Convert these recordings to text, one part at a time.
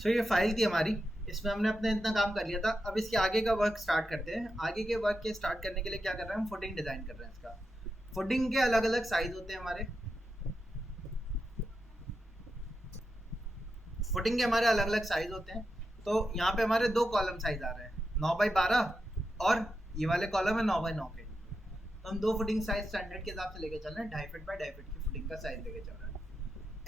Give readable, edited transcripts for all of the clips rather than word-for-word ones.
सो ये फाइल थी हमारी, इसमें हमने अपना इतना काम कर लिया था। अब इसके आगे का वर्क स्टार्ट करते हैं। आगे के वर्क के स्टार्ट करने के लिए क्या कर रहे हैं हम, फुटिंग डिज़ाइन कर रहे हैं इसका। फुटिंग के अलग अलग साइज होते हैं हमारे, फुटिंग के हमारे अलग अलग साइज होते हैं। तो यहाँ पे हमारे दो कॉलम साइज आ रहे हैं, 9x12 और ये वाले कॉलम है 9x9 के। तो हम दो फुटिंग साइज स्टैंडर्ड के हिसाब से लेके चल रहे हैं, 2.5 फीट बाय 2.5 फीट की फुटिंग का साइज लेके चल रहे हैं।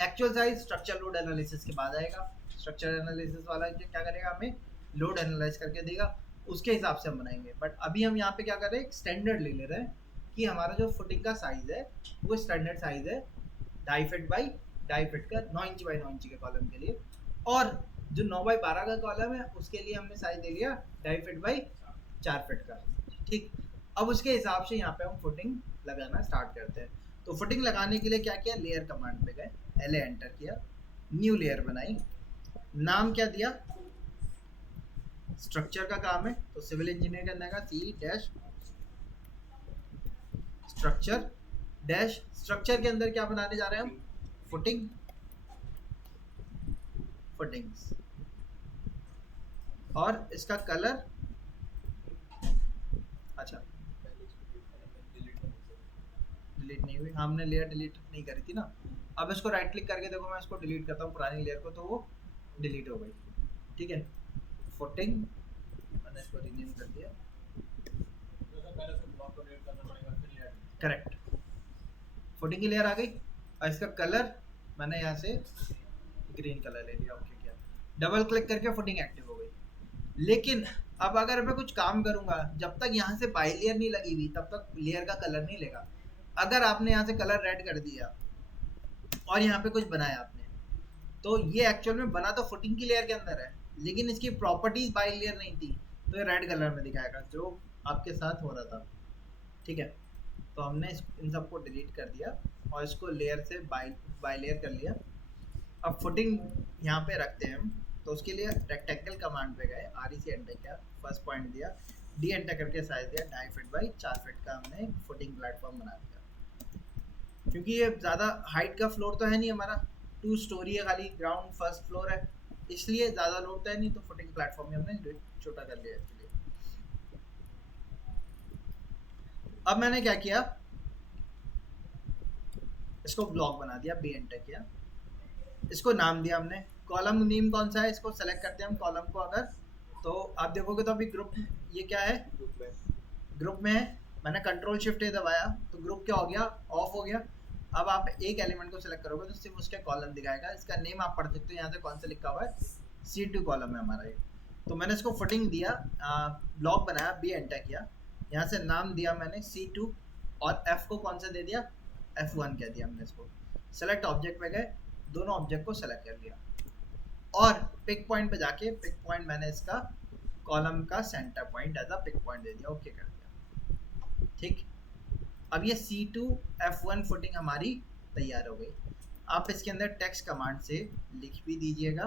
Actual size structure load analysis के बाद आएगा। स्ट्रक्चर एनालिसिस वाला क्या करेगा, हमें लोड एनालाइज करके देगा, उसके हिसाब से हम बनाएंगे। बट अभी हम यहाँ पे क्या कर रहे हैं, स्टैंडर्ड ले ले रहे हैं कि हमारा जो फुटिंग का साइज है वो स्टैंडर्ड साइज है 2.5 फीट बाई 2.5 फीट का, 9 इंच बाई 9 इंच के कॉलम के लिए। और जो 9x12 का कॉलम है उसके लिए हमने साइज दे लिया 2.5 फीट बाई 4 फीट का। ठीक, अब उसके हिसाब से यहाँ पे हम फुटिंग लगाना स्टार्ट करते हैं। तो फुटिंग लगाने के लिए क्या किया, लेयर कमांड पे गए, LA एंटर किया, न्यू लेयर बनाई, नाम क्या दिया, स्ट्रक्चर का काम है तो सिविल इंजीनियर करने का C dash structure dash. Structure के अंदर क्या बनाने जा रहे हैं हम, फुटिंग, फुटिंग्स, और इसका कलर, अच्छा डिलीट नहीं हुई, हमने लेयर डिलीट नहीं करी थी ना। अब इसको राइट क्लिक करके देखो, मैं इसको डिलीट करता हूँ पुरानी लेयर को, तो वो डिलीट हो गई। ठीक है, फुटिंग मैंने इसको रीनेम कर दिया, करेक्ट, फुटिंग की लेयर आ गई। और इसका कलर मैंने यहाँ से ग्रीन कलर ले लिया, ओके किया, डबल क्लिक करके फुटिंग एक्टिव हो गई। लेकिन अब अगर मैं कुछ काम करूंगा, जब तक यहाँ से बाई लेयर नहीं लगी हुई तब तक लेयर का कलर नहीं लेगा। अगर आपने यहाँ से कलर रेड कर दिया और यहाँ पे कुछ बनाया आपने, तो ये एक्चुअल में बना तो फुटिंग की लेयर के अंदर है, लेकिन इसकी प्रॉपर्टीज बाई लेयर नहीं थी, तो ये रेड कलर में दिखाएगा जो आपके साथ हो रहा था। ठीक है, तो हमने इन सबको डिलीट कर दिया और इसको लेयर से बाई लेयर कर लिया। अब फुटिंग यहाँ पे रखते हैं हम, तो उसके लिए रेक्टेंगल कमांड पे गए, REC एंटर किया, फर्स्ट पॉइंट दिया, डी एंटर करके साइज दिया 2.5 फीट बाई 4 फीट का, हमने फुटिंग प्लेटफॉर्म बना दिया। क्योंकि ये ज़्यादा हाइट का फ्लोर तो है नहीं हमारा, 2 स्टोरी है खाली, ग्राउंड फर्स्ट फ्लोर है, इसलिए ज़्यादा लोड तो है नहीं, तो फुटिंग प्लेटफॉर्म में हमने छोटा कर लिया इसके लिए। अब मैंने क्या किया, इसको ब्लॉक बना दिया, बी एंटर किया, इसको नाम दिया हमने, कॉलम नेम कौन सा है इसको सेलेक्ट करते हैं हम कॉलम को। अगर तो आप देखोगे तो अभी ग्रुप, ये क्या है, ग्रुप में है, मैंने कंट्रोल शिफ्ट ए दबाया तो ग्रुप क्या हो गया, ऑफ हो गया। अब आप एक एलिमेंट को सिलेक्ट करोगे तो सिर्फ उसके कॉलम दिखाएगा, इसका नेम आप पढ़ सकते हो यहाँ से कौन सा लिखा हुआ है, C2 कॉलम है हमारा ये। तो मैंने इसको फुटिंग दिया, ब्लॉक बनाया, बी एंटर किया, यहाँ से नाम दिया मैंने C2 और F को कौन सा दे दिया, F1 कह दिया हमने इसको। सेलेक्ट ऑब्जेक्ट पे गए, दोनों ऑब्जेक्ट को सेलेक्ट कर लिया और पिक पॉइंट पे जाके, पिक पॉइंट मैंने इसका कॉलम का centre point as a pick point दे दिया, ओके कर दिया। ठीक, अब ये C2 F1 फुटिंग हमारी तैयार हो गई। आप इसके अंदर टेक्स्ट कमांड से लिख भी दीजिएगा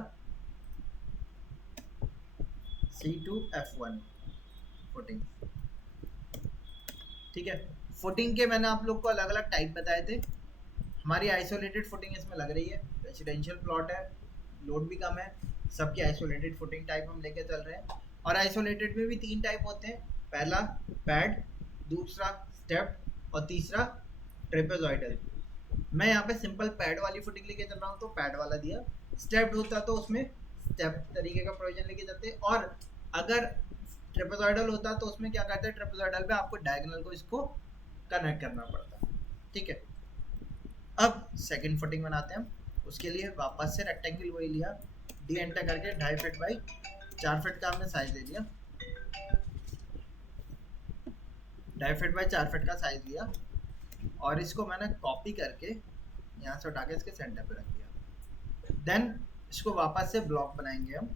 C2 F1 फुटिंग। ठीक है, फुटिंग के मैंने आप लोग को अलग अलग टाइप बताए थे। हमारी आइसोलेटेड फुटिंग इसमें लग रही है, रेजिडेंशियल प्लॉट है, लोड भी कम है, सबकी आइसोलेटेड फुटिंग टाइप हम लेके चल रहे हैं। और आइसोलेटेड में भी 3 टाइप होते हैं, पहला पैड, दूसरा स्टेप और तीसरा ट्रेपेजॉइडल। मैं यहाँ पे सिंपल पैड वाली फुटिंग लेके चल रहा हूँ तो पैड वाला दिया, स्टेप्ड होता तो उसमें स्टेप तरीके का प्रोविजन लेके जाते, और अगर ट्रेपेजॉइडल होता तो उसमें क्या करते हैं, ट्रेपेजॉइडल पे आपको डायगोनल को इसको कनेक्ट करना पड़ता। ठीक है, अब सेकंड फुटिंग बनाते हैं हम। उसके लिए वापस से रेक्टेंगल वही लिया, डी एंटर करके 2.5 फीट बाई 4 फीट का हमने साइज ले लिया, 2.5 फीट बाई 4 फीट का साइज लिया, और इसको मैंने कॉपी करके यहाँ से उठा के इसके सेंटर पे रख दिया। देन इसको वापस से ब्लॉक बनाएंगे हम।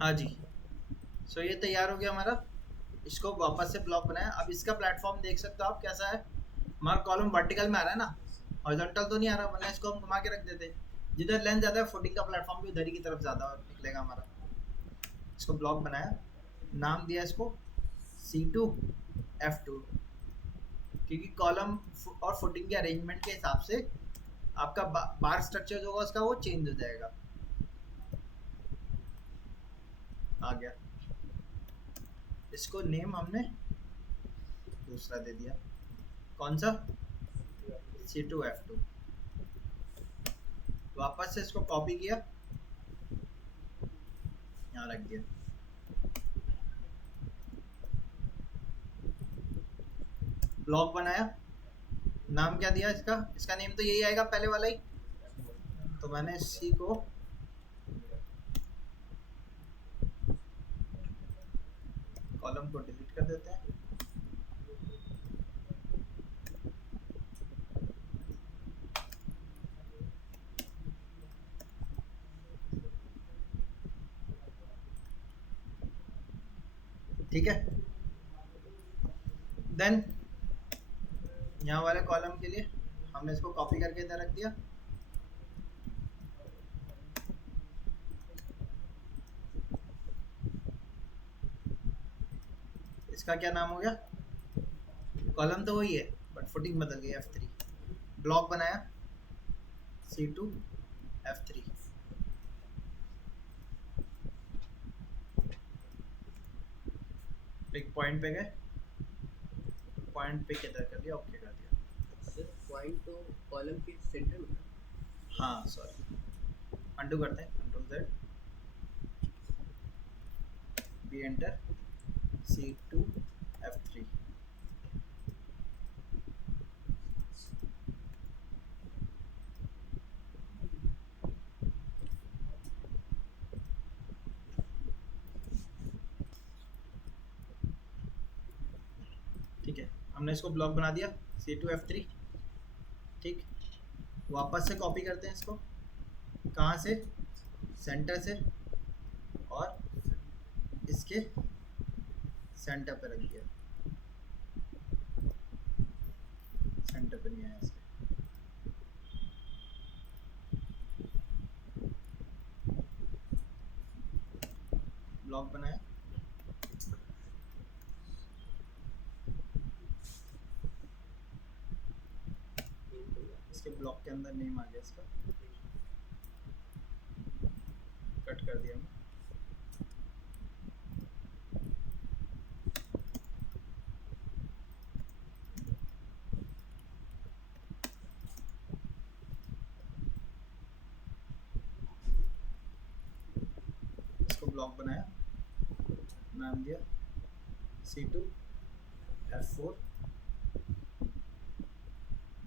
हाँ जी, सो ये तैयार हो गया हमारा, इसको वापस से ब्लॉक बनाया। अब इसका प्लेटफॉर्म देख सकते हो आप कैसा है, हमारा कॉलम वर्टिकल में आ रहा है ना, हॉरिजॉन्टल तो नहीं आ रहा, वरना इसको हम घुमा के रख देते, जिधर लेंथ ज़्यादा है फुटिंग का प्लेटफॉर्म भी उधर ही की तरफ ज़्यादा निकलेगा हमारा। इसको ब्लॉक बनाया, नाम दिया इसको C2 F2, क्योंकि कॉलम और फुटिंग के अरेंजमेंट के हिसाब से आपका बार स्ट्रक्चर जो होगा उसका वो चेंज हो जाएगा। आ गया। इसको नेम हमने दूसरा दे दिया, कौन सा? C2F2। वापस से इसको कॉपी किया, यहाँ रख दिया। ब्लॉक बनाया, नाम क्या दिया इसका? इसका नेम तो यही आएगा पहले वाला ही, तो मैंने C को कॉलम को डिलीट कर देते हैं। ठीक है, देन यहाँ वाले कॉलम के लिए हमने इसको कॉपी करके इधर रख दिया। इसका क्या नाम हो गया? कॉलम तो वही है बट फुटिंग बदल गई, F3। ब्लॉक बनाया, C2F3। पिक पॉइंट पे गए, पॉइंट पिक इधर कर दिया, ओके कर दिया। सर पॉइंट तो कॉलम के सेंटर में था। हाँ सॉरी, अंडू करते हैं, Ctrl+Z, बी एंटर, C2F3। ठीक है, हमने इसको ब्लॉक बना दिया, C2F3। ठीक, वापस से कॉपी करते हैं इसको, कहाँ से? सेंटर से, और इसके सेंटर पे रख दिया। सेंटर पे नहीं आया इसके। ब्लॉक बनाया, इसके ब्लॉक के अंदर नेम आ गया इसका, कट कर दिया हमने। इसको ब्लॉक बनाया, नाम दिया C2F4।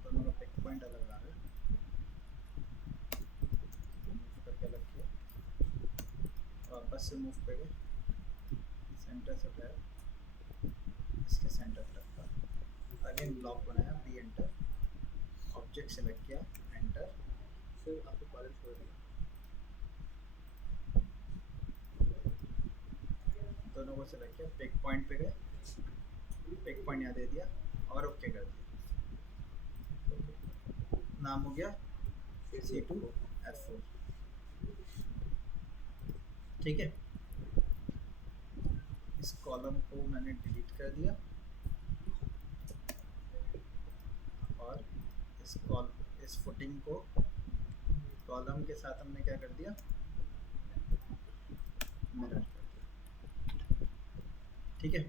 दोनों का पिक पॉइंट अलग आ रहा है, मूव करके अलग किया, वापस से मूव पे गए, सेंटर से उठाया, इसके सेंटर पे रखा, अगेन ब्लॉक बनाया, बी एंटर, ऑब्जेक्ट सेलेक्ट किया, एंटर। सर आपको कॉलम छोड़ दिया। दोनों को सेलेक्ट किया, पिक पॉइंट पे गए, पिक पॉइंट यहाँ दे दिया और ओके कर दिया। नाम हो गया C2F4। ठीक है, इस कॉलम को मैंने डिलीट कर दिया और इस फुटिंग को कॉलम के साथ हमने क्या कर दिया? मिरर कर दिया। ठीक है,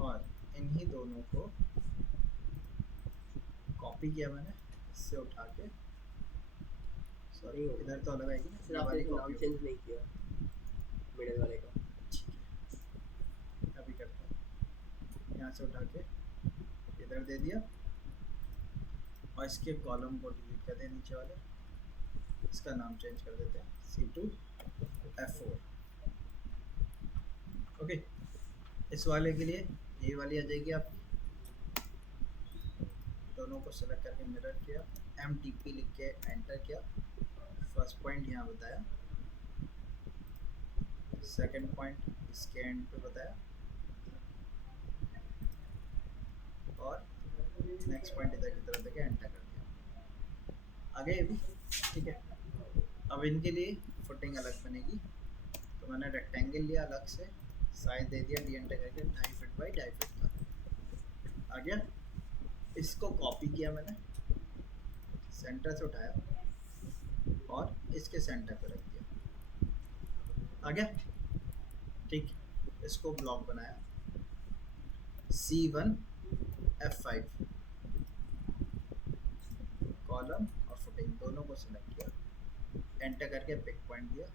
और इन्हीं दोनों को कॉपी किया मैंने, इससे उठा के, सॉरी इधर तो अलग आएगी ना, सर आपने नाम चेंज नहीं किया मिडिल वाले का। ठीक है, अभी करते हैं, यहाँ से उठा के इधर दे दिया और इसके कॉलम को डिलीट कर दें, नीचे वाले, इसका नाम चेंज कर देते हैं C2F4। ओके, इस वाले के लिए ये वाली आ जाएगी आपकी, दोनों को सेलेक्ट करके मिरर किया, MTP लिख के एंटर किया, फर्स्ट पॉइंट यहाँ बताया, सेकंड पॉइंट इसके एंड पे बताया, और नेक्स्ट पॉइंट इधर की तरफ देके एंटर कर दिया। आगे भी ठीक है। अब इनके लिए फुटिंग अलग बनेगी, तो मैंने रेक्टेंगल लिया अलग से, साइज दे दिया, डी एंटर करके 2.5 फीट बाई 2.5 फीट का। आ गया। इसको कॉपी किया मैंने, सेंटर से उठाया और इसके सेंटर पे रख दिया। आ गया। ठीक, इसको ब्लॉक बनाया, C1 F5 कॉलम और फुटिंग दोनों को सिलेक्ट किया, एंटर करके पिक पॉइंट दिया,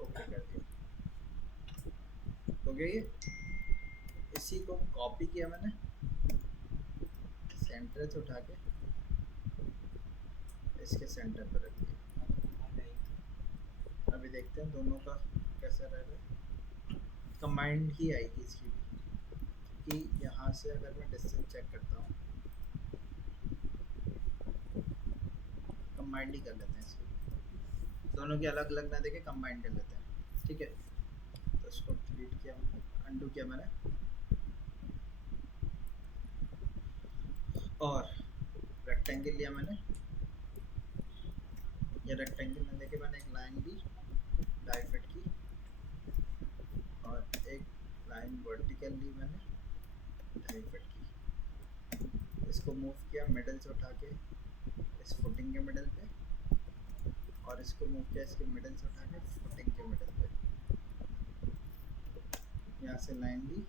ओके कर दिया, हो गया ये। इसी को कॉपी किया मैंने, सेंटर से उठा के इसके सेंटर पर रख दिया। अभी देखते हैं दोनों का कैसा रह रहा है। कंबाइंड ही आएगी इसकी भी, कि यहाँ से अगर मैं डिस्टेंस चेक करता हूँ, कंबाइंड ही कर लेते हैं इसको, दोनों की अलग अलग ना देखे, कंबाइंड कर लेते हैं। ठीक है, तो इसको डिलीट किया, अंडू किया मैंने, और रेक्टेंगल लिया मैंने। ये रेक्टेंगल में लेके मैंने एक लाइन ली 2.5 फीट की, और एक लाइन वर्टिकल ली मैंने 2.5 फीट की। इसको मूव किया मिडल से उठा के इस फुटिंग के मिडल पे, और इसको मूव किया इसके मिडल से उठा के फुटिंग के मिडल पे। यहाँ से लाइन ली,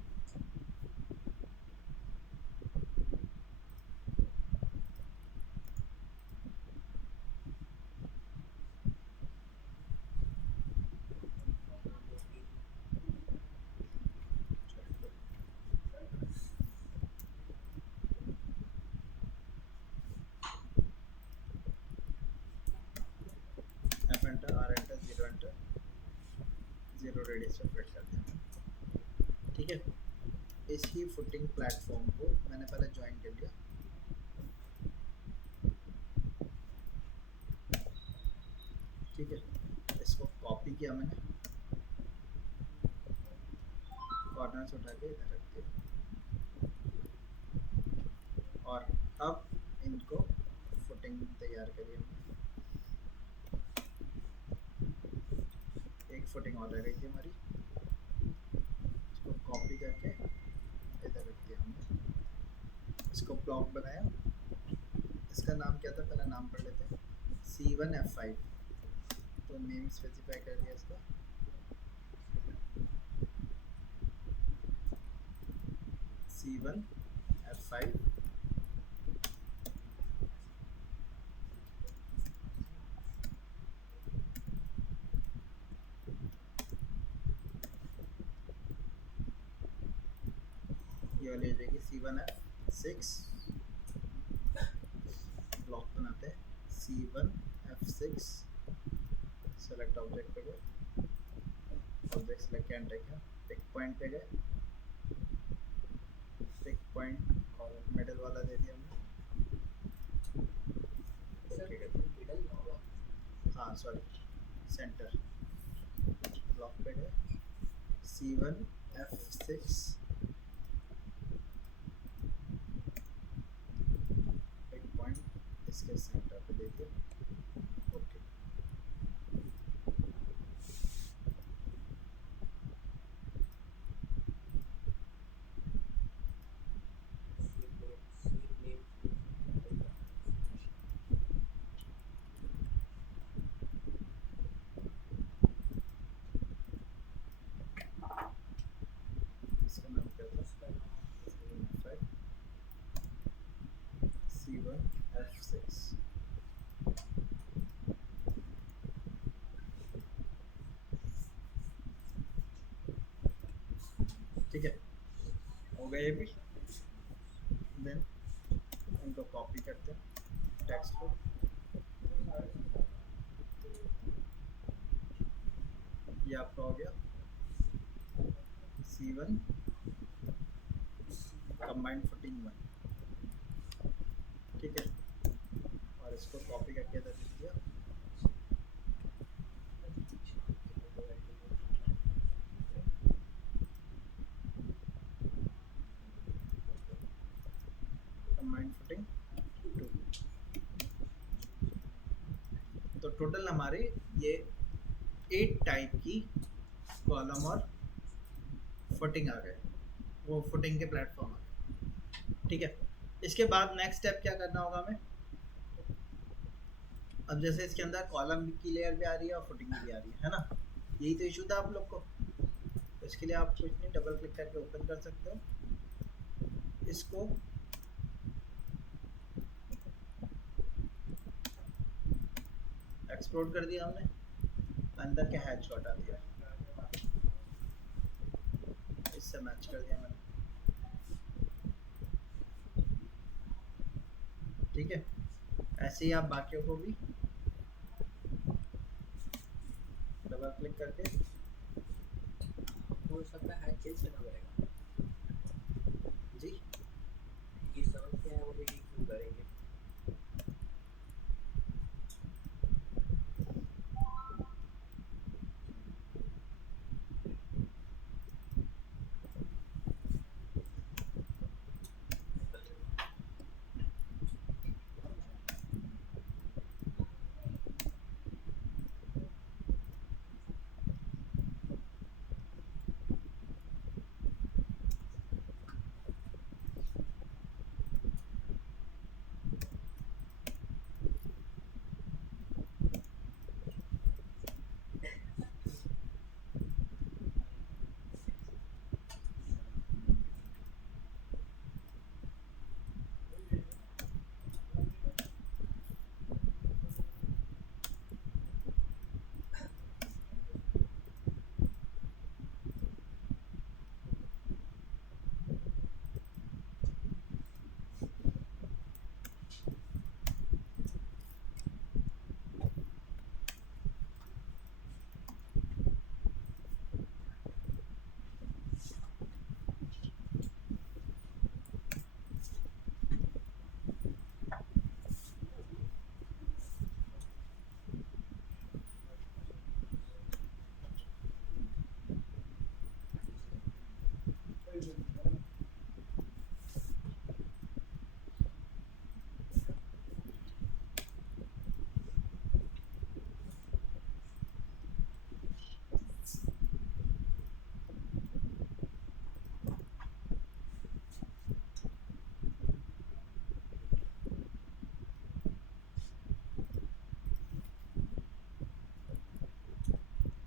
F enter, R enter, 0 enter, 0 radius पे फिट कर दिया। ठीक है, इसी फुटिंग प्लेटफॉर्म को मैंने पहले ज्वाइन कर लिया। ठीक है, इसको कॉपी किया मैंने, कॉर्नर से उठा के इधर रख दिया, और अब इनको फुटिंग तैयार करिए। एक फुटिंग और रह गई थी हमारी, इसको कॉपी करके इधर रख दिया हमने। इसको ब्लॉक बनाया, इसका नाम क्या था पहले नाम पढ़ लेते हैं, C1 F5, तो नेम स्पेसिफाई कर दिया इसका, C1 F5। ये वाली आ जाएगी C1 F6। ब्लॉक बनाते हैं, C1 F6, सेलेक्ट ऑब्जेक्ट पे गए, ऑब्जेक्ट सेलेक्ट किया, एंटर किया, पिक पॉइंट पे गए, पिक पॉइंट और मिडल वाला दे दिया हमने, ओके कर दिया। हाँ सॉरी, सेंटर, ब्लॉक पे गए, C1 F6, पिक पॉइंट इसके सेंटर पे दे दिया, ओके। इसका नाम क्या था, C1 F6। ठीक है, हो गया ये भी। देन इनको कॉपी करते हैं टेक्स्ट को, ये आपका हो गया C1 कंबाइंड फुटिंग 1। ठीक है, और इसको कॉपी करके इधर लिख दिया, कंबाइंड फुटिंग 2। तो टोटल हमारे ये 8 टाइप की कॉलम और फुटिंग आ गए। वो फुटिंग के प्लेटफॉर्म आ गए। ठीक है, इसके बाद नेक्स्ट स्टेप क्या करना होगा हमें? अब जैसे इसके अंदर कॉलम की लेयर भी आ रही है और फुटिंग भी आ रही है ना, यही तो इशू था आप लोग को। तो इसके लिए आप कुछ नहीं, डबल क्लिक करके ओपन कर सकते हो इसको। एक्सप्लोर कर दिया हमने, अंदर के हैच को हटा दिया, इससे मैच कर दिया मैंने। ठीक है, ऐसे ही आप बाकियों को भी डबल क्लिक करके वो सबका हैच चेंज करना पड़ेगा। जी ये समझ के है, वो भी क्यों करेंगे?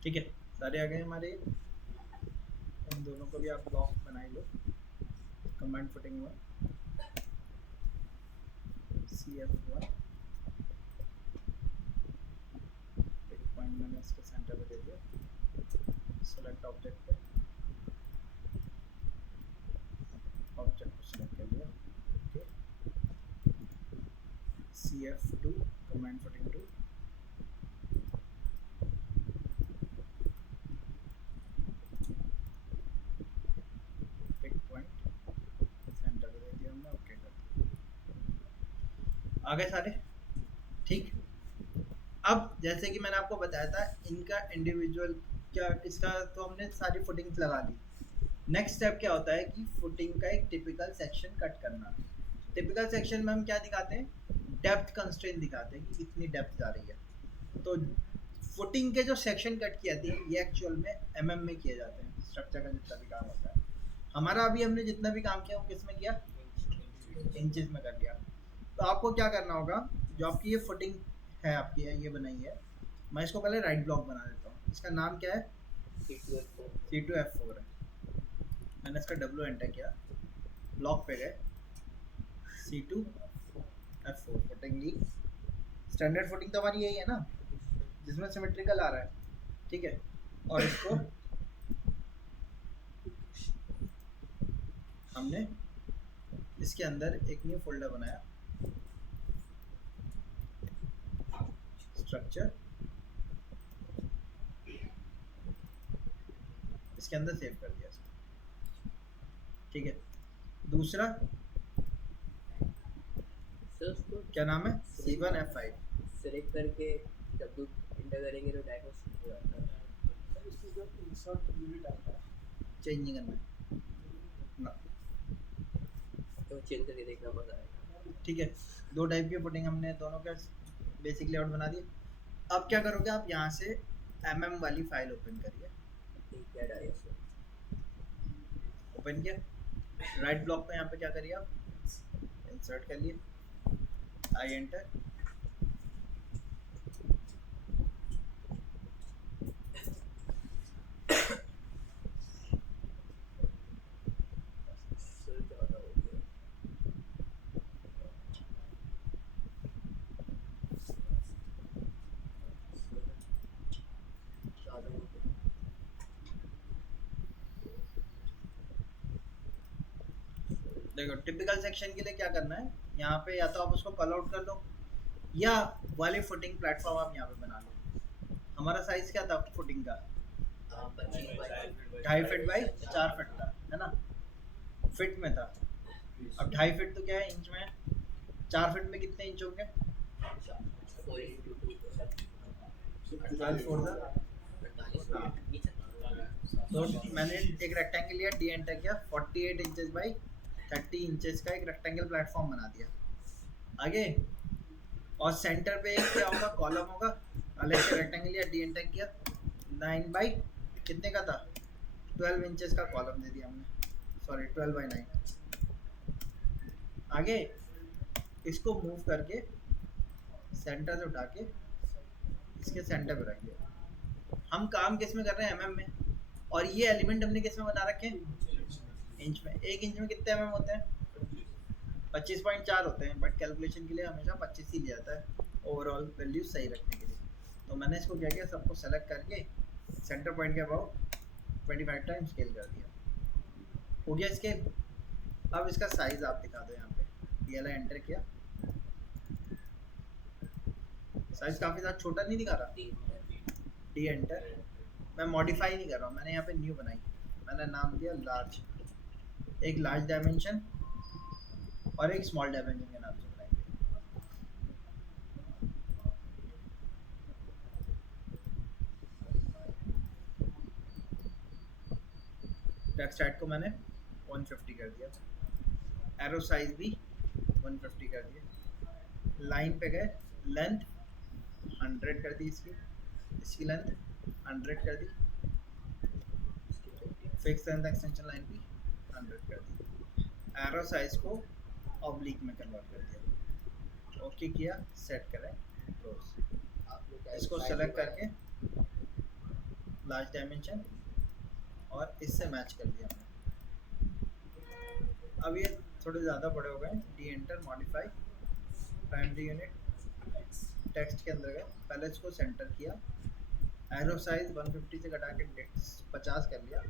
ठीक है, सारे आ गए हमारे। इन दोनों को भी आप ब्लॉक बनाए लो, कमांड फुटिंग हुआ CF1, एक पॉइंट मैंने इसके सेंटर पे दे दिया। सेलेक्ट ऑब्जेक्ट पे, ऑब्जेक्ट को सेलेक्ट कर लिया। ओके, CF2 कमांड फुटिंग 2, एक पॉइंट सेंटर पे दे दिया हमने। ओके कर दिया, आ गए सारे। ठीक, अब जैसे कि मैंने आपको बताया था इनका इंडिविजुअल क्या, इसका तो हमने सारी फुटिंग्स लगा ली। नेक्स्ट स्टेप क्या होता है कि फुटिंग का एक टिपिकल सेक्शन कट करना। टिपिकल सेक्शन में हम क्या दिखाते हैं? डेप्थ कंस्ट्रेंट दिखाते हैं कि कितनी डेप्थ जा रही है। तो फुटिंग के जो सेक्शन कट किए जाते हैं ये एक्चुअल में mm में किए जाते हैं। स्ट्रक्चर का जितना भी काम होता है, हमारा अभी हमने जितना भी काम किया वो किस में किया? इंचेस में कर लिया। तो आपको क्या करना होगा, जो आपकी ये फुटिंग है, आपकी ये बनाई है, मैं इसको पहले राइट ब्लॉक बना देता हूँ। इसका नाम क्या है? C2F4 है। मैंने इसका W एंटर किया, ब्लॉक पे गए, C2F4 फुटिंग ली। स्टैंडर्ड फुटिंग तो हमारी यही है ना, जिसमें सिमेट्रिकल आ रहा है। ठीक है, और इसको हमने इसके अंदर एक न्यू फोल्डर बनाया, स्ट्रक्चर, इसके अंदर सेव कर दिया इसको। ठीक है, दूसरा सर उसको क्या नाम है? C1F5। सेलेक्ट करके W एंटर करेंगे तो डायग्राम हो जाता है। इसमें जो इंसर्ट यूनिट आता है, चेंज नहीं करना है ना। तो चेंज करके देखना मजा आएगा। ठीक है, दो टाइप की फुटिंग हमने दोनों का बेसिक लेआउट बना दिया। अब क्या करोगे आप? यहाँ से वाली फाइल ओपन करिए। ठीक है, डायरेक्ट ओपन किया, राइट ब्लॉक पे यहाँ पे क्या करिए आप, इंसर्ट कर लिए, आई एंटर, सर ज़्यादा हो गया। ज़्यादा हो गया। देखो टिपिकल सेक्शन के लिए क्या करना है, यहाँ पे या तो आप उसको कॉल आउट कर लो या वाली फुटिंग प्लेटफॉर्म आप यहाँ पे बना लो। हमारा साइज क्या था फुटिंग का, 25 बाई 2.5 फीट बाई 4 फीट था, है ना, फिट में था। अब 2.5 फीट तो क्या है इंच में, 4 फीट में कितने इंच होंगे, 4 into 2 12 फोर था। 48 तो मैंने एक रेक्टेंगल लिया, डी एंटर किया, 48 इंचेस बाई 30 इंचेस का एक रेक्टेंगल प्लेटफॉर्म बना दिया। आगे और सेंटर पे एक क्या होगा, कॉलम होगा, अलग से रेक्टेंगल लिया, डी एंटर किया, 9 बाई कितने का था, 12 इंचेस का कॉलम दे दिया हमने, सॉरी 12 बाई 9। आगे इसको मूव करके सेंटर से उठा के इसके सेंटर पे रख दिया। हम काम किस में कर रहे हैं, एमएम में, और ये एलिमेंट हमने किस में बना रखे हैं, इंच में। 1 इंच में कितने एमएम होते हैं, 25.4 होते हैं, बट कैलकुलेशन के लिए हमेशा 25 ही लिया जाता है ओवरऑल वैल्यू सही रखने के लिए। तो मैंने इसको क्या किया, सबको सेलेक्ट करके सेंटर पॉइंट के अबाउट 25 टाइम स्केल कर दिया, हो गया स्केल। अब इसका साइज आप दिखा दो, यहाँ पे DLI एंटर किया, साइज काफ़ी ज़्यादा छोटा नहीं दिखा रहा, डी एंटर। मैं मॉडिफाई नहीं कर रहा हूँ, मैंने यहाँ पे न्यू बनाई, मैंने नाम दिया लार्ज, एक लार्ज डायमेंशन और एक स्मॉल डायमेंशन के नाम से बनाएंगे। टेक्स्ट हाइट को मैंने 150 कर दिया, एरो साइज भी 150 कर दिया, लाइन पे गए, लेंथ 100 कर दी, इसकी लेंथ 100 कर दी, फिक्स लेंथ एक्सटेंशन लाइन भी 100 कर दी, एरो साइज को ऑब्लिक में कन्वर्ट कर दिया, ओके किया, सेट करें, क्लोज। इसको सेलेक्ट करके लार्ज डायमेंशन और इससे मैच कर दिया हमने। अब ये थोड़े ज़्यादा बड़े हो गए, D enter, modify, primary unit, text के अंदर गए, पहले इसको सेंटर किया, एरो साइज 150 से घटा के 50 कर लिया,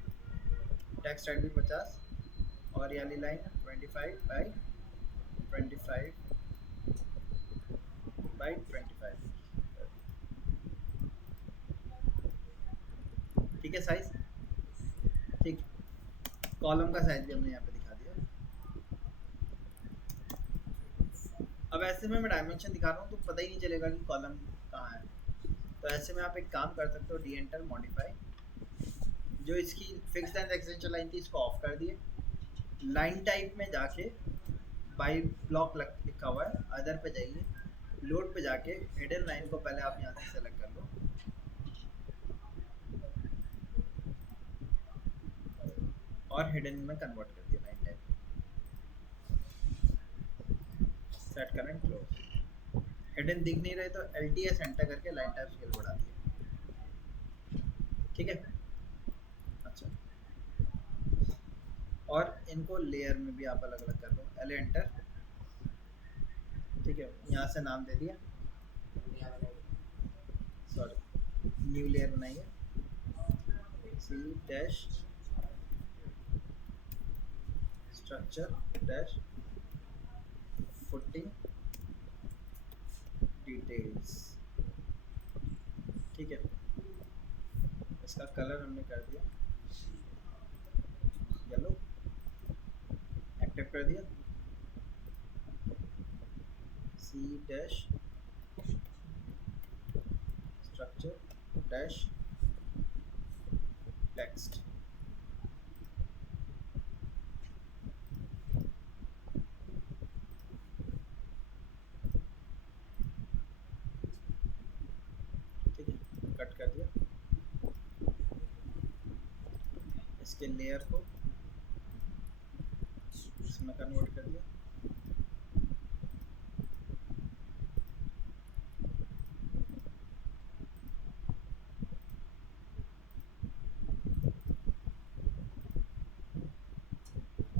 टेक्स्ट हाइट भी 50 और ये वाली लाइन 25 बाई 25 बाई 25। ठीक है साइज, ठीक। कॉलम का साइज भी हमने यहाँ पे दिखा दिया। अब ऐसे में मैं डायमेंशन दिखा रहा हूँ तो पता ही नहीं चलेगा कि कॉलम कहाँ है, तो ऐसे में आप एक काम कर सकते हो, डी एंटर, मॉडिफाई, जो इसकी फिक्स लेंथ एक्सटेंशन लाइन थी इसको ऑफ कर दिए, लाइन टाइप में जाके बाई ब्लॉक लिखा हुआ है, अदर पे जाइए, लोड पे जाके हिडन लाइन को पहले आप यहाँ से सेलेक्ट कर लो, और हिडन में कन्वर्ट कर दिया लाइन टाइप, सेट करें, क्लोज। हिडन दिख नहीं रहे तो LTS एंटर करके लाइन टाइप स्केल बढ़ा दिया, ठीक है। अच्छा, और इनको लेयर में भी आप अलग अलग कर लो, L एंटर, ठीक है, यहाँ से नाम दे दिया, सॉरी न्यू लेयर बनाइए, C dash structure dash footing details, ठीक है। इसका कलर हमने कर दिया येलो, एक्टिव कर दिया, C dash structure dash text, ठीक है, कट कर दिया। इसके लेयर को में कन्वर्ट कर दिया।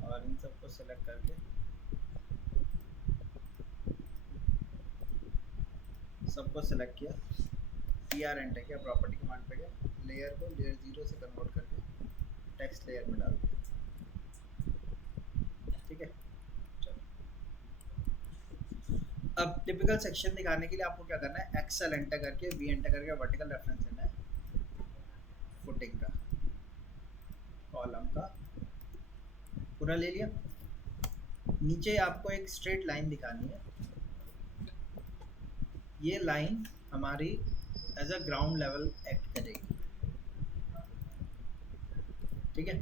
और इन सबको सेलेक्ट करके सबको सेलेक्ट किया, PR एंटर किया, प्रॉपर्टी कमांड पे गया, लेयर को लेयर 0 से कन्वर्ट करके टेक्स्ट लेयर में डाल दिया। ठीक है, चलो अब टिपिकल सेक्शन दिखाने के लिए आपको क्या करना है, एक्सेल एंटर करके V एंटर करके वर्टिकल रेफरेंस लेना है फुटिंग का, कॉलम का पूरा ले लिया। नीचे आपको एक स्ट्रेट लाइन दिखानी है, ये लाइन हमारी as a ground level act करेगी। ठीक है,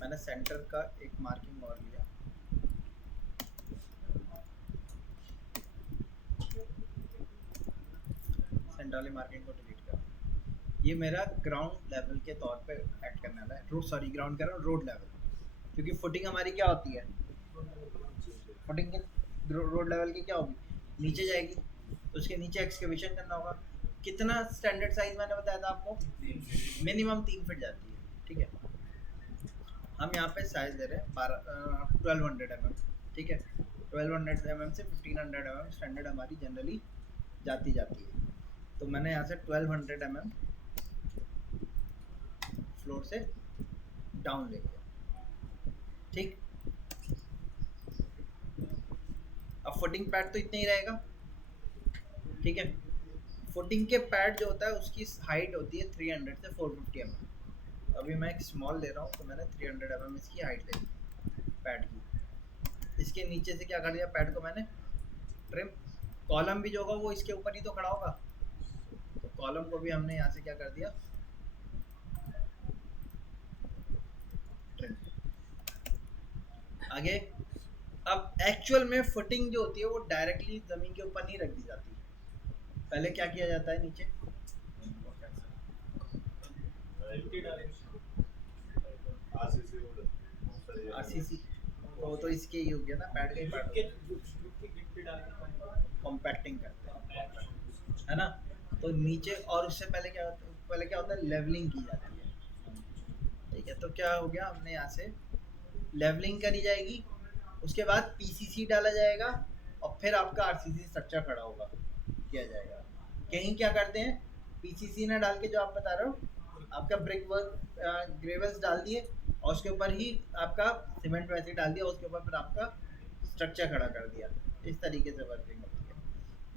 मैंने सेंटर का एक मार्किंग और लिया, सेंटर वाली मार्किंग को डिलीट कर, ये मेरा ग्राउंड लेवल के तौर पे एक्ट करने वाला है, ग्राउंड कह रहा हूँ, रोड लेवल, क्योंकि फुटिंग हमारी क्या होती है, फुटिंग के रोड लेवल की क्या होगी, नीचे जाएगी, उसके नीचे एक्सकेवेशन करना होगा। कितना स्टैंडर्ड साइज मैंने बताया था आपको, मिनिमम 3 फीट जाती है। ठीक है, हम यहाँ पे साइज दे रहे हैं 1200 mm। ठीक है, 1200 mm से 1500 mm स्टैंडर्ड हमारी जनरली जाती है। तो मैंने यहाँ से 1200 mm फ्लोर से डाउन ले लिया। ठीक, अब फुटिंग पैड तो इतना ही रहेगा। ठीक है, फुटिंग के पैड जो होता है उसकी हाइट होती है 300 से 450 mm। अभी मैं एक स्मॉल ले रहा हूँ तो मैंने 300 mm इसकी हाइट ले ली पैड की। इसके नीचे से क्या कर दिया, पैड को मैंने ट्रिम, कॉलम भी जो होगा वो इसके ऊपर ही तो खड़ा होगा, तो कॉलम को भी हमने यहाँ से क्या कर दिया, ट्रिम। आगे, अब एक्चुअल में फुटिंग जो होती है वो डायरेक्टली ज़मीन के ऊपर नहीं रख दी जाती, पहले क्या किया जाता है, नीचे RCC, वो तो इसके ही हो गया ना, पैड का ही पैड कॉम्पैक्टिंग करते हैं, है ना। तो नीचे, और उससे पहले क्या होता है, लेवलिंग की जाती है। ठीक है, तो क्या हो गया, हमने यहाँ से लेवलिंग करी जाएगी, उसके बाद PCC डाला जाएगा और फिर आपका RCC स्ट्रक्चर खड़ा होगा, किया जाएगा। कहीं क्या करते हैं, PCC ना डाल के जो आप बता रहे हो, आपका ब्रिक वर्क ग्रेवल्स डाल दिए और उसके ऊपर ही आपका सीमेंट वैसे डाल दिया, उसके ऊपर फिर आपका स्ट्रक्चर खड़ा कर दिया। इस तरीके से वर्किंग होती है।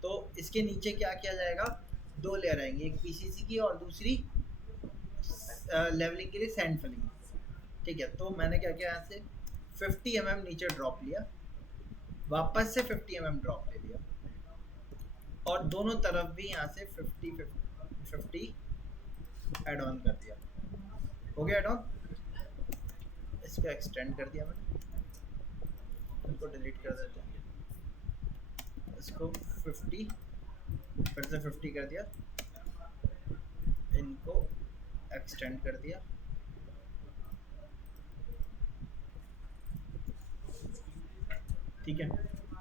तो इसके नीचे क्या किया जाएगा, 2 लेयर आएंगी, एक PCC की और दूसरी लेवलिंग के लिए सैंड फिलिंग। ठीक है, तो मैंने क्या किया, यहाँ से 50 mm नीचे ड्रॉप लिया, वापस से 50 mm ड्रॉप ले लिया और दोनों तरफ भी यहाँ से 50 ऐड ऑन कर दिया। हो गया ऐड ऑन, इसको एक्सटेंड कर दिया मैंने, इनको डिलीट कर देते हैं, इसको 50 फिर से 50 कर दिया, इनको एक्सटेंड कर दिया। ठीक है,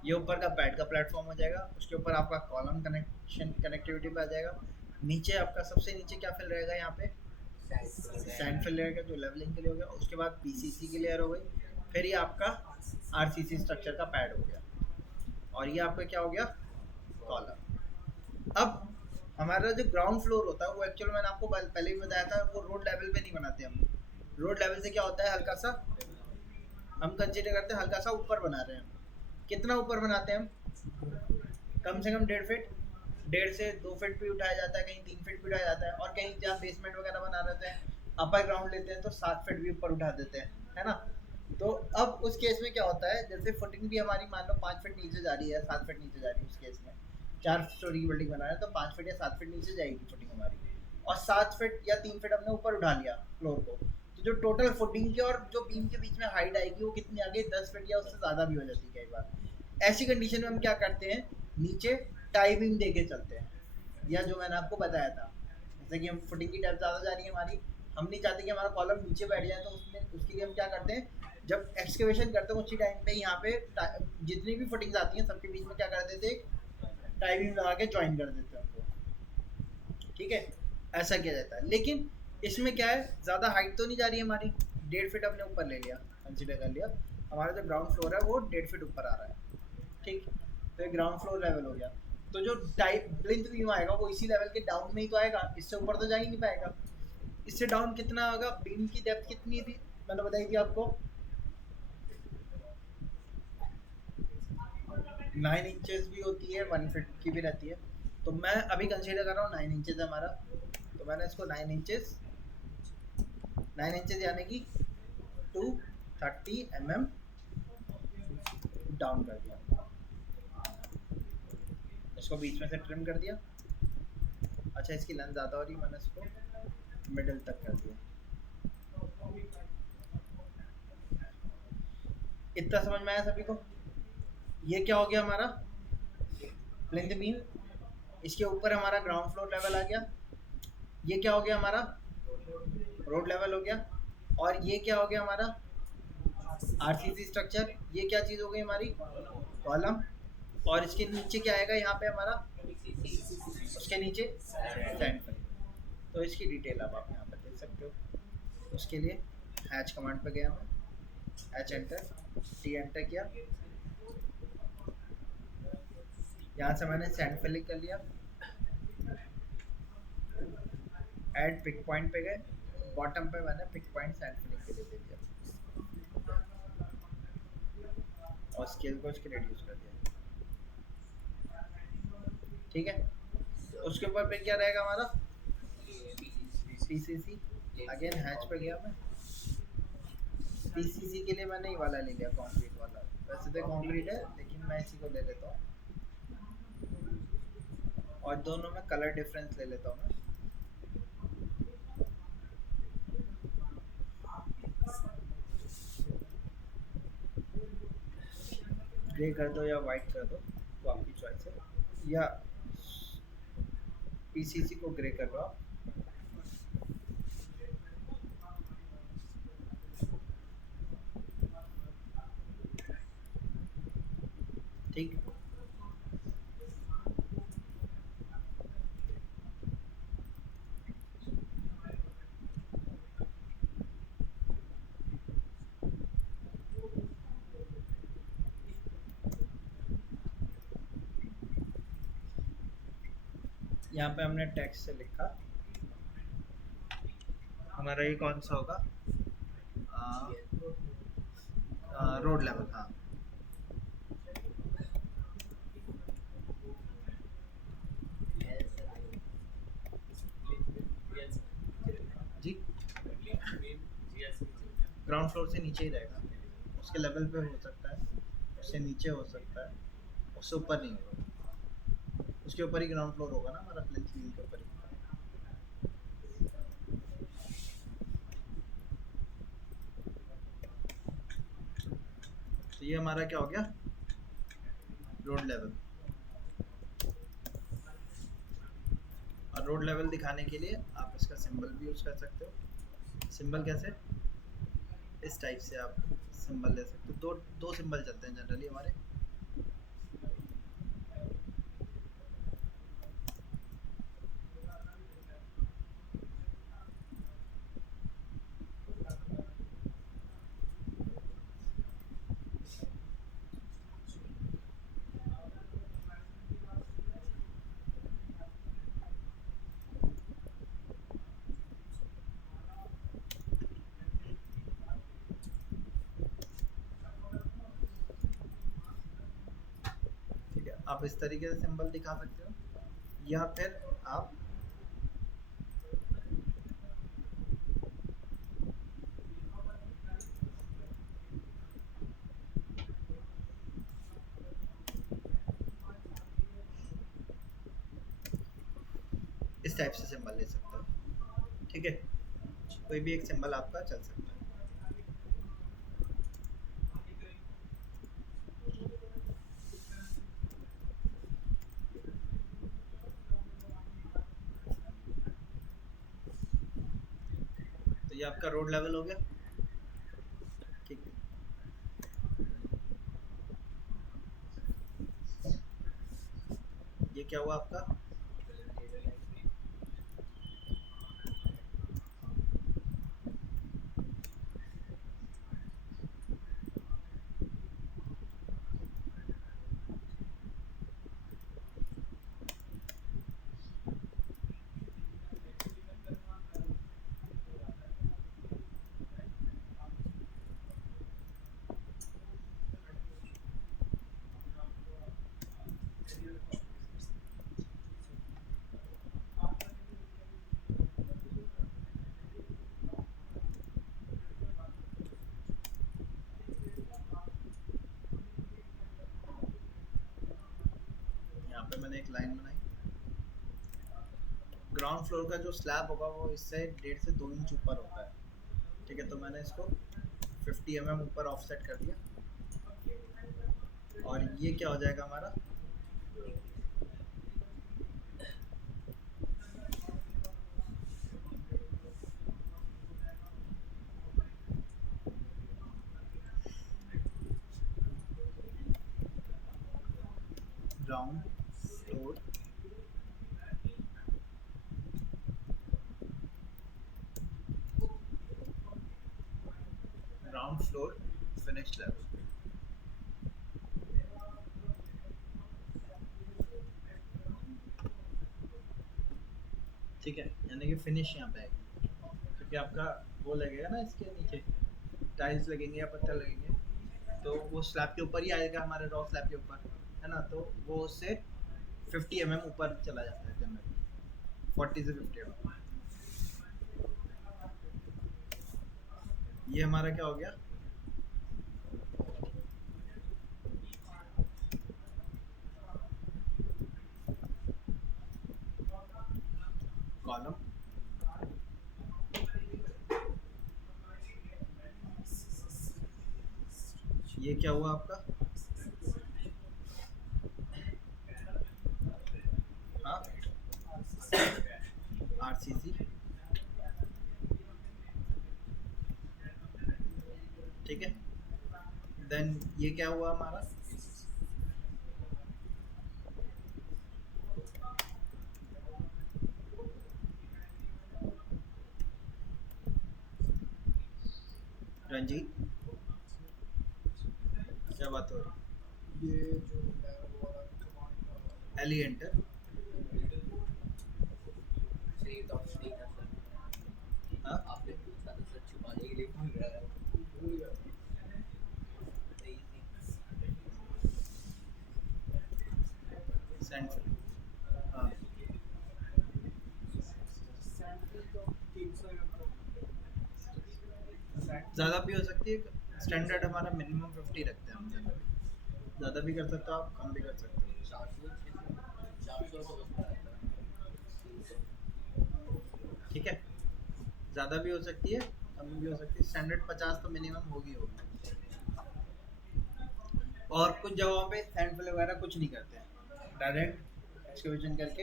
ये ऊपर का पैड का प्लेटफॉर्म हो जाएगा, उसके ऊपर आपका कॉलम कनेक्टिविटी पे आ जाएगा। नीचे आपका सबसे नीचे क्या फिल रहेगा, यहाँ पे सैंड फिल रहेगा जो लेवलिंग के लिए हो गया, उसके बाद PCC की लेयर हो गई, फिर ये आपका RCC स्ट्रक्चर का पैड हो गया और ये आपका क्या हो गया, कॉलम। अब हमारा जो ग्राउंड फ्लोर होता है वो एक्चुअल मैंने आपको पहले भी बताया था, वो रोड लेवल पे नहीं बनाते हम। रोड लेवल से क्या होता है, हल्का सा हम कंसीडर करते हैं, हल्का सा ऊपर बना रहे हैं। कितना ऊपर बनाते हैं हम, कम से कम 1.5 फीट, 1.5 से 2 फीट भी उठाया जाता है, कहीं 3 फीट भी उठाया जाता है, और कहीं जहाँ बेसमेंट वगैरह बना रहते हैं, अपर ग्राउंड लेते हैं तो 7 फीट भी ऊपर उठा देते हैं, है ना। तो अब उस केस में क्या होता है, जैसे फुटिंग भी हमारी मान लो 5 फीट नीचे जा रही है, 7 फीट नीचे जा रही है, उस केस में 4 स्टोरी की बिल्डिंग बना रहे हैं तो 5 फीट या 7 फीट नीचे जाएगी फुटिंग हमारी, और 7 फीट या 3 फीट हमने ऊपर उठा लिया फ्लोर को, तो जो टोटल फुटिंग के और जो बीम के बीच में हाइट आएगी वो कितनी आगे, 10 फीट या उससे ज़्यादा भी हो जाती है कई बार। ऐसी कंडीशन में हम क्या करते हैं, नीचे टाई बीम दे के चलते हैं, या जो मैंने आपको बताया था, जैसे कि हम फुटिंग की डेप्थ ज़्यादा जा रही है हमारी, हम नहीं चाहते कि हमारा कॉलम नीचे बैठ जाए, तो उसमें उसके लिए हम क्या करते हैं, जब एक्सकेवेशन करते हैं उसी टाइम पे यहाँ पे जितनी भी फुटिंग्स आती हैं सबके बीच में क्या कर देते हैं, टाई बीम लगा के ज्वाइन कर देते हैं उनको, ठीक है, ऐसा किया जाता है। लेकिन इसमें क्या है, ज़्यादा हाइट तो नहीं जा रही है हमारी, 1.5 फीट हमने ऊपर ले लिया, कंसिडर कर लिया, हमारा जो ग्राउंड फ्लोर है वो 1.5 फीट ऊपर आ रहा है, ठीक, तो ये ग्राउंड फ्लोर लेवल हो गया। तो जो प्लिंथ बीम आएगा वो इसी लेवल के डाउन में ही तो आएगा, इससे ऊपर तो जा ही नहीं पाएगा। इससे डाउन कितना होगा, बीम की डेप्थ कितनी थी मैंने बताई थी आपको, 9 इंचेस भी होती है, 1 फीट की भी रहती है। तो मैं अभी कंसीडर कर रहा हूँ 9 इंचेस है हमारा, तो मैंने इसको 9 इंचेस यानी कि 230 mm डाउन कर दिया, इसको बीच में से ट्रिम कर दिया। अच्छा इसकी लेंथ ज़्यादा हो रही, मैंने इसको मिडिल तक कर दिया। इतना समझ में आया सभी को? ये क्या हो गया हमारा प्लिंथ बीम, इसके ऊपर हमारा ग्राउंड फ्लोर लेवल आ गया। ये क्या हो गया हमारा रोड लेवल हो गया। और ये क्या हो गया हमारा आरसीसी स्ट्रक्चर। ये क्या चीज़ हो गई हमारी कॉलम। और इसके नीचे क्या आएगा यहाँ पे हमारा, उसके नीचे सैंड। तो इसकी डिटेल अब आप यहाँ पर देख सकते हो। उसके लिए हैच कमांड पे गया मैं, हैच एंटर, टी एंटर किया, यहाँ से मैंने सैंड फिलिंग कर लिया, ऐड पिक पॉइंट पे गए, बॉटम पे मैंने पिक पॉइंट सैंड फिलिंग के लिए दे दिया और स्केल को इसके रिड्यूस कर दिया, ठीक है। उसके ऊपर पे क्या रहेगा हमारा पीसीसी। अगेन हैच पे गया मैं, पीसीसी के लिए मैंने ये वाला ले लिया कंक्रीट वाला, वैसे तो कंक्रीट है लेकिन मैं इसी को ले लेता हूँ। और दोनों में कलर डिफरेंस ले लेता हूँ मैं। ग्रे कर दो या वाइट कर दो, वो आपकी चॉइस है, या पीसीसी को ग्रे कर दो आप। ठीक, यहाँ पे हमने टेक्स्ट से लिखा, हमारा ये कौन सा होगा, रोड लेवल। हाँ जी, ग्राउंड फ्लोर से नीचे ही रहेगा, उसके लेवल पे हो सकता है, उससे नीचे हो सकता है, उससे ऊपर नहीं होगा, उसके ऊपर ही ग्राउंड फ्लोर होगा ना हमारा, प्लेन व्हील के ऊपर ही। तो ये हमारा क्या हो गया रोड लेवल। और रोड लेवल दिखाने के लिए आप इसका सिंबल भी यूज़ कर सकते हो। सिंबल कैसे, इस टाइप से आप सिंबल ले सकते हो। दो सिंबल चलते हैं जनरली हमारे, ठीक है। आप इस तरीके से सिंबल दिखा सकते हो, या फिर आप इस टाइप से सिंबल ले सकते हो, ठीक है। कोई भी एक सिंबल आपका चल सकता है। तो ये आपका रोड लेवल हो गया, ठीक है। ये क्या हुआ आपका? यहाँ पे मैंने एक लाइन बनाई। ग्राउंड फ्लोर का जो स्लैब होगा वो इससे 1.5 से 2 इंच ऊपर होता है, ठीक है। तो मैंने इसको 50 ऊपर ऑफसेट कर दिया, और ये क्या हो जाएगा हमारा? ग्राउंड फ्लोर फिनिश लेवल, ठीक है। यानी कि फिनिश यहाँ पे आएगी, क्योंकि आपका वो लगेगा ना, इसके नीचे टाइल्स लगेंगे या पत्थर लगेंगे, तो वो स्लैब के ऊपर ही आएगा, हमारे रॉ स्लैब के ऊपर, है ना। तो वो उससे 50 ऊपर चला जाता है जनरली, 40 से 50 ये हमारा क्या हो गया? कॉलम। ये क्या हुआ आपका? हाँ, आरसीसी, ठीक है। देन ये क्या हुआ हमारा? रंजीत, क्या बात हो रही? ये जो है वो वाला कमांड एली एंटर, सही तो नहीं था सर, हाँ, आपने पूछा तो सर छुपाने के लिए भूल रहा है। भूल गया। सही थी। सेंड, हाँ, सैंपल तो 300 एम ज़्यादा भी हो सकती है। स्टैंडर्ड हमारा मिनिमम 50 रखते हैं हम जनरली, ज़्यादा भी कर सकते हो आप, कम भी कर सकते हो। 400 तो बस आता है, 300। ठीक है, ज़्यादा भी हो सकती है, कम भी हो सकती है। स्टैंडर्ड 50 तो मिनिमम होगी होगी। और कुछ जगहों पे सैंड फिल वगैरह कुछ नहीं करते हैं, डायरेक्ट एक्सकवेशन करके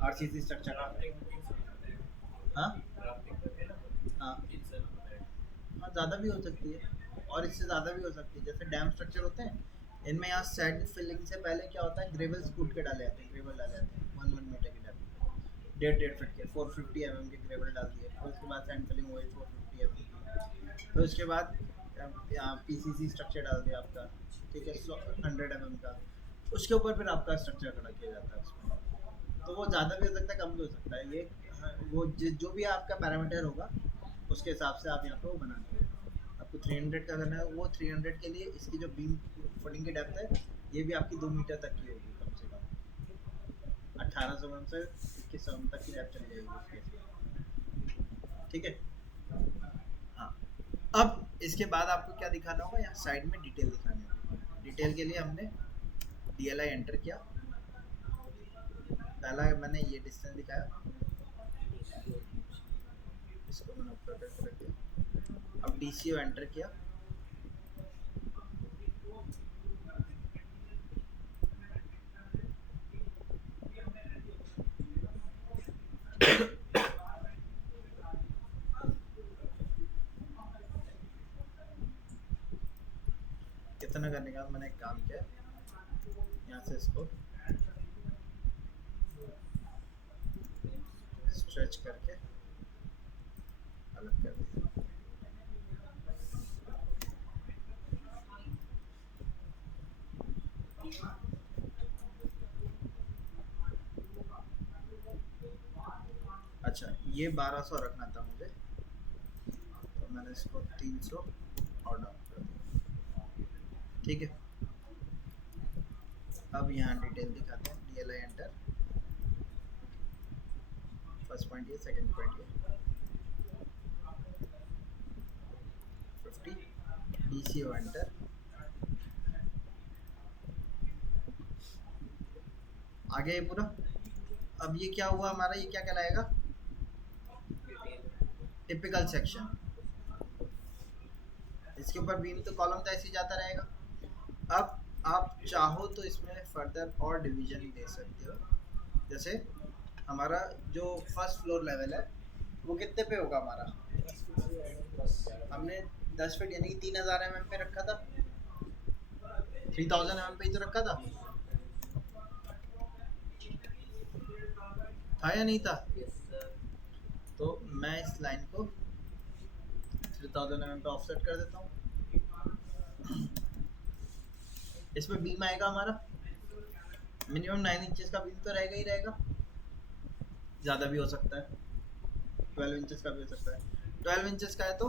आरसीसी स्ट्रक्चर करते हैं। हाँ हाँ हाँ, ज़्यादा भी हो सकती है और इससे ज़्यादा भी हो सकती है। जैसे डैम स्ट्रक्चर होते हैं, इनमें यहाँ सैंड फिलिंग से पहले क्या होता है, ग्रेवल्स कूट के डाले जाते हैं, ग्रेवल डाले जाते हैं 1 मीटर की डेप्थ, 1.5 फीट के 450 के ग्रेवल डाल दिए, फिर उसके बाद सैंड फिलिंग हुई 450 की, फिर उसके बाद यहाँ पीसीसी स्ट्रक्चर डाल दिया आपका, ठीक है, 100 का। उसके ऊपर फिर आपका स्ट्रक्चर खड़ा किया जाता है उसमें। तो वो ज़्यादा भी हो सकता है, कम भी हो सकता है। ये वो जो भी आपका पैरामीटर होगा उसके हिसाब से आप यहाँ पे वो बनाते हैं। आपको 300 का करना है, वो 300 के लिए इसकी जो बीम फुटिंग की डेप्थ है ये भी आपकी 2 मीटर तक की होगी कम से कम। 1800 mm से 2100 mm तक की डेप्थ चली जाएगी उसके, ठीक है। हाँ, अब इसके बाद आपको क्या दिखाना होगा, यहाँ साइड में डिटेल दिखानी होगी। डिटेल के लिए हमने DLI एंटर किया, पहला मैंने ये डिस्टेंस दिखाया, इसको मैंने ऊपर करके रख दिया। अब DCO एंटर किया, कितना करने का मैंने एक काम किया, यहाँ से इसको स्ट्रेच करके अलग कर दिया। अच्छा, ये 1200 रखना था मुझे, तो मैंने इसको 300 और डाउन कर दिया। ठीक है, अब यहाँ डिटेल दिखाते हैं। DLI एंटर, फर्स्ट पॉइंट ये, सेकंड पॉइंट ये, 50, DCO एंटर, आगे ये पूरा। अब ये क्या हुआ हमारा, ये क्या कहलाएगा, डिटेल टिपिकल सेक्शन। इसके ऊपर बीम तो कॉलम तो ऐसे ही जाता रहेगा। अब आप चाहो तो इसमें फर्दर और डिवीजन दे सकते हो। जैसे हमारा जो फर्स्ट फ्लोर लेवल है वो कितने पे होगा हमारा, हमने 10 फीट यानी कि 3000 mm पे रखा था, 3000 mm पे ही तो रखा था या नहीं था? यस सर तो मैं इस लाइन को 3000 mm पे ऑफसेट कर देता हूँ। इसमें बीम आएगा हमारा मिनिमम 9 इंचेस का बीम तो रहेगा ही रहेगा, ज़्यादा भी हो सकता है, 12 इंचेस का भी हो सकता है। 12 इंचेस का है तो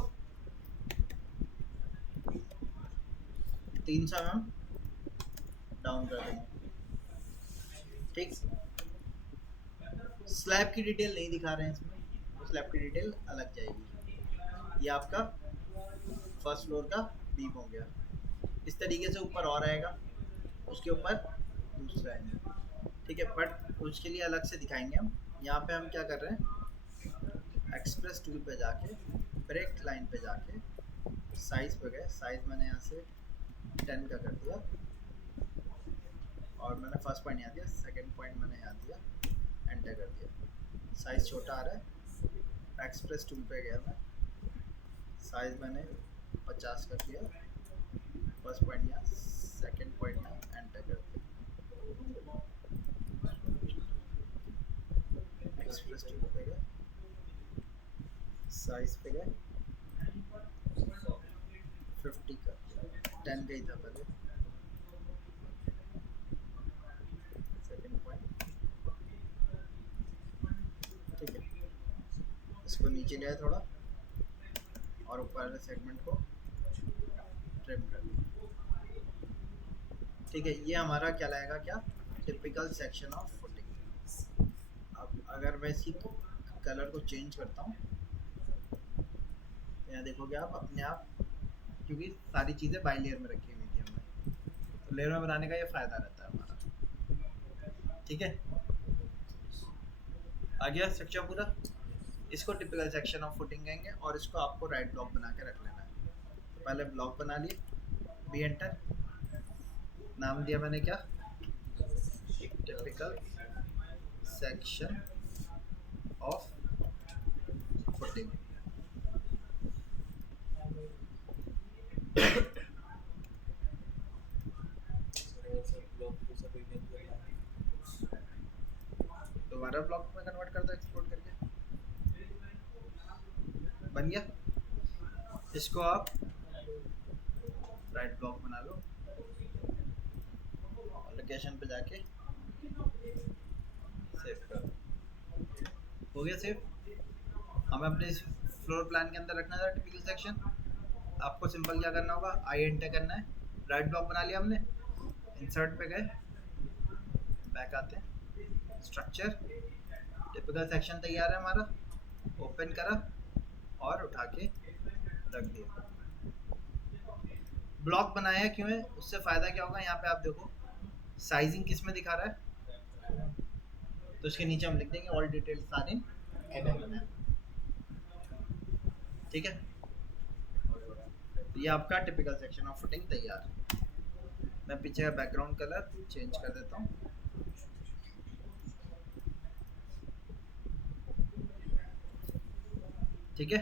300 mm डाउन कर देंगे। ठीक, स्लैब की डिटेल नहीं दिखा रहे हैं इसमें, तो स्लैब की डिटेल अलग जाएगी। ये आपका फर्स्ट फ्लोर का बीम हो गया। इस तरीके से ऊपर और आएगा, उसके ऊपर दूसरा है। ठीक है, बट उसके लिए अलग से दिखाएंगे हम। यहाँ पे हम क्या कर रहे हैं, एक्सप्रेस टूल पे जाके ब्रेक लाइन पे जाके साइज पे गए। साइज मैंने यहाँ से 10 का कर दिया, और मैंने फर्स्ट पॉइंट यहाँ दिया, सेकंड पॉइंट मैंने यहाँ दिया, एंटर कर दिया। साइज छोटा आ रहा है, एक्सप्रेस टूल पे गया मैं, साइज मैंने 50 कर दिया, फर्स्ट पॉइंट यहाँ, सेकंड पॉइंट यहाँ, एंटर कर दिया। एक्सप्रेस टूल पे गए, साइज पे गए, 50 का, 10 का ही था पहले, सेकंड पॉइंट। ठीक है, इसको नीचे ले आए थोड़ा, और ऊपर वाले सेगमेंट को ट्रिम कर दिया। ठीक है, ये हमारा क्या लाएगा, क्या टिपिकल सेक्शन ऑफ फुटिंग। अब अगर मैं इसकी कलर को चेंज करता हूँ, यहाँ देखोगे आप अपने आप, क्योंकि सारी चीज़ें बाई लेयर में रखी हुई थी हमने, तो लेयर में बनाने का ये फ़ायदा रहता है हमारा। ठीक है, आ गया स्ट्रक्चर पूरा। इसको टिपिकल सेक्शन ऑफ फुटिंग कहेंगे, और इसको आपको राइट ब्लॉक बना के रख लेना है। तो पहले ब्लॉक बना लिए, बी एंटर, नाम दिया मैंने क्या, टिपिकल सेक्शन ऑफ फुटिंग। दोबारा ब्लॉक में कन्वर्ट कर दो, एक्सपोर्ट करके बन गया। इसको आप राइट ब्लॉक बना लो, लोकेशन पे जाके सेव कर दो, हो गया सेव। हमें अपने इस फ्लोर प्लान के अंदर रखना था टिपिकल सेक्शन। आपको सिंपल क्या करना होगा, आई एंटर करना है, राइट ब्लॉक बना लिया हमने, इंसर्ट पे गए, बैक आते हैं, स्ट्रक्चर, टिपिकल सेक्शन तैयार है हमारा, ओपन करा और उठा के रख दिया। ब्लॉक बनाया क्यों है, उससे फ़ायदा क्या होगा, यहाँ पे आप देखो साइजिंग किस में दिखा रहा है, तो इसके नीचे हम लिख देंगे all details are in MM। ठीक है, ये आपका टिपिकल सेक्शन ऑफ फुटिंग तैयार। मैं पीछे का बैकग्राउंड कलर चेंज कर देता हूँ। ठीक है,